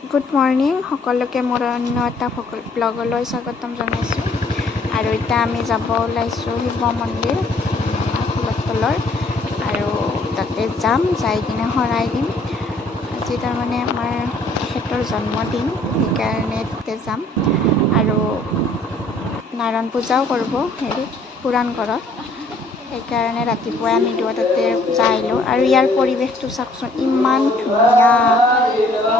Good morning সকলোকে মোৰ অন্য এটা ব্লগলৈ স্বাগতম জনাইছোঁ আৰু এতিয়া আমি যাব ওলাইছোঁ শিৱ মন্দিৰ আমাৰ ফুলতলৰ আৰু তাতে যাম যাই কিনে শৰাই দিম আজি তাৰমানে আমাৰ তেখেতৰ জন্মদিন সেইকাৰণে তাতে যাম আৰু নাৰায়ণ পূজাও কৰিব পুৰাণ ঘৰত সেইকাৰণে ৰাতিপুৱাই আমি তাতে যাই আহিলোঁ আৰু ইয়াৰ পৰিৱেশটো চাওকচোন ইমান ধুনীয়া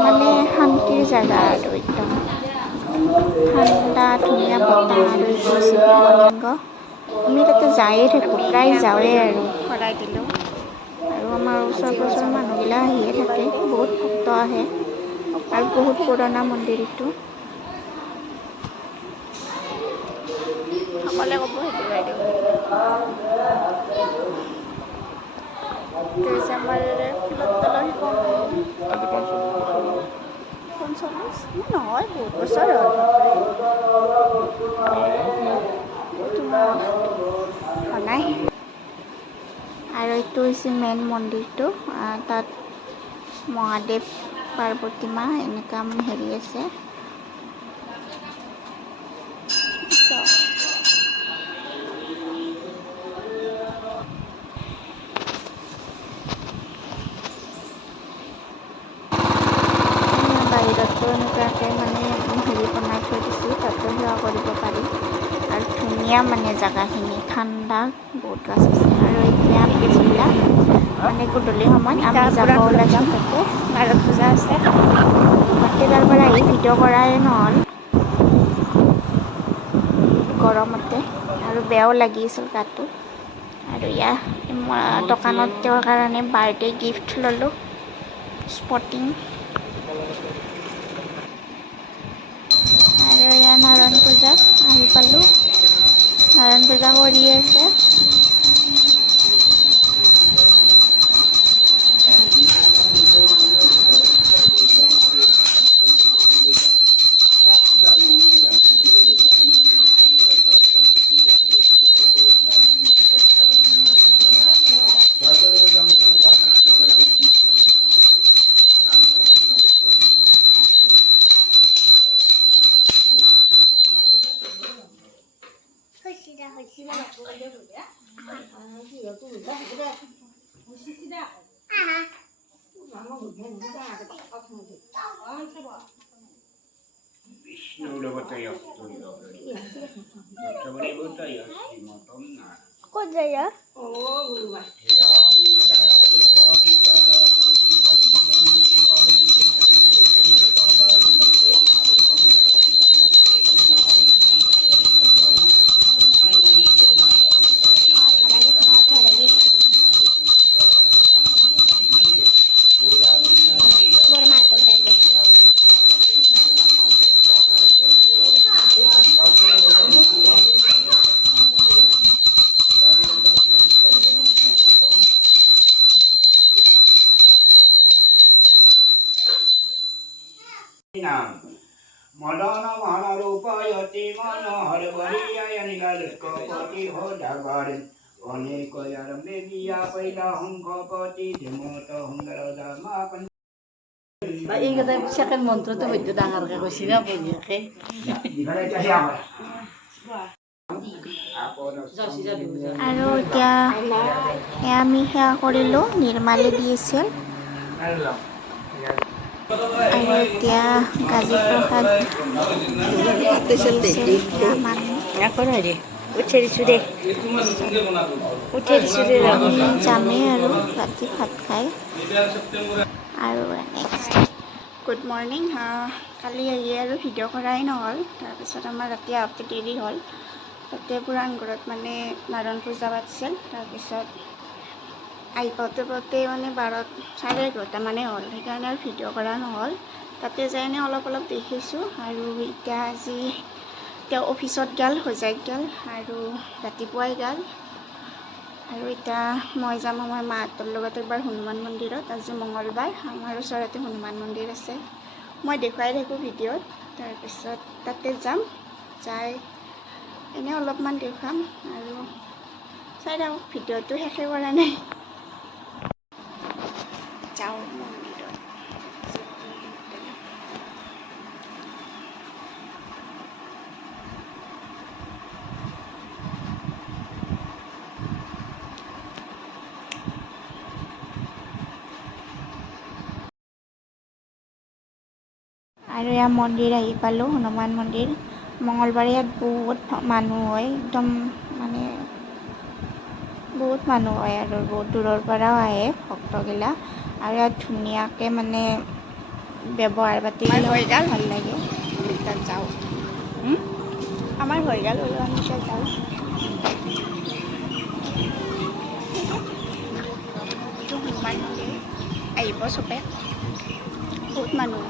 মানে শান্তিৰ জেগা আৰু একদম ঠাণ্ডা ধুনীয়া বতাহ আৰু এইটো শিৱলিংগ আমি তাতে যায়ে থাকোঁ প্ৰায় যাওঁৱেই আৰু শৰাই দিলোঁ আৰু আমাৰ ওচৰ পাজৰৰ মানুহবিলাক আহিয়ে থাকে বহুত ভক্ত আহে আৰু বহুত পুৰণা মন্দিৰ এইটো সকলোৱে ক'ব সেইটো বাইদেউ হৈছে আমাৰ ফুলত তলৰ শিৱ মন্দিৰ 45 নহয় বহুত বছৰ হ'ল বাপৰে তোমাৰ নাই আৰু এইটো হৈছে মেইন মন্দিৰটো তাত মহাদেৱ পাৰ্বতী মা এনেকুৱা হেৰি আছে বাহিৰতো এনেকুৱাকৈ মানে হেৰি বনাই থৈ দিছোঁ তাতো সেৱা কৰিব পাৰি আৰু ধুনীয়া মানে জেগাখিনি ঠাণ্ডা বহুত গছ আছে আৰু এতিয়া পিছবেলা মানে গধূলি সময়ত আমি যাব ওলাইছোঁ তাতে নাৰায়ণ পূজা আছে তাতে তাৰ পৰা আহি ভিডিঅ' কৰাই নহ'ল গৰমতে আৰু বেয়াও লাগিছিল গাটো আৰু ইয়াৰ দোকানত তেওঁৰ কাৰণে বাৰ্থডে গিফ্ট ল'লোঁ স্পৰ্টিং আৰু এয়া নাৰায়ণ পূজাত আহি পালোঁ নাৰায়ণ পূজা কৰি আছে ক'ত যায় মদন মহন রূপয়তি মনোহর বরিয়ায় নিগল কপতি হো জাগর অনেক আরম্ভে বিয়া পৈলা হংকপতি ধেমত হংগর ধর্মা এইকেইটা ছেকেণ্ড মন্ত্ৰটো হয়তো ডাঙৰকৈ কৈছে না বঢ়িয়াকৈ আৰু এতিয়া আমি সেৱা কৰিলোঁ নিৰ্মালি দিছিল আৰু এতিয়া গাজী প্ৰসাদ উঠাই দিছোঁ দে আমি যামেই আৰু ৰাতি ভাত খাই আৰু নেক্সট গুড মৰ্ণিং কালি আহি আৰু ভিডিঅ' কৰাই নহ'ল তাৰপিছত আমাৰ ৰাতি আহোঁতে দেৰি হ'ল তাতে পুৰাণ ঘৰত মানে নাৰায়ণ পূজা পাতিছিল তাৰপিছত আহি পাওঁতে মানে 11:30 মানে হ'ল সেইকাৰণে আৰু ভিডিঅ' কৰা নহ'ল তাতে যাই অলপ দেখিছোঁ আৰু এতিয়া আজি তেওঁ অফিচত গ'ল হোজাইত গ'ল আৰু ৰাতিপুৱাই গ'ল আৰু এতিয়া মই যাম আমাৰ মাহঁতৰ লগত এবাৰ হনুমান মন্দিৰত আজি মঙলবাৰ আমাৰ ওচৰতে হনুমান মন্দিৰ আছে মই দেখুৱাই থাকোঁ ভিডিঅ'ত তাৰপিছত তাতে যাম যাই এনেই অলপমান দেখুৱাম আৰু চাই থাকক ভিডিঅ'টো শেষে কৰা নাই যাওঁ মন্দিৰত আৰু ইয়াৰ মন্দিৰ আহি পালোঁ, হনুমান মন্দিৰ। মঙলবাৰে ইয়াত বহুত মানুহ হয়, একদম মানে বহুত মানুহ হয় আৰু বহুত দূৰৰ পৰাও আহে ভক্তগিলা। আৰু ইয়াত ধুনীয়াকৈ মানে ব্যৱহাৰ পাতিবিলাক ভাল লাগে। আমি তাত যাওঁ, আমাৰ হৈ গ'ল হ'লেও আমি তাত যাওঁ। এইটো হনুমান মন্দিৰ, আহিব চবে, বহুত মানুহ।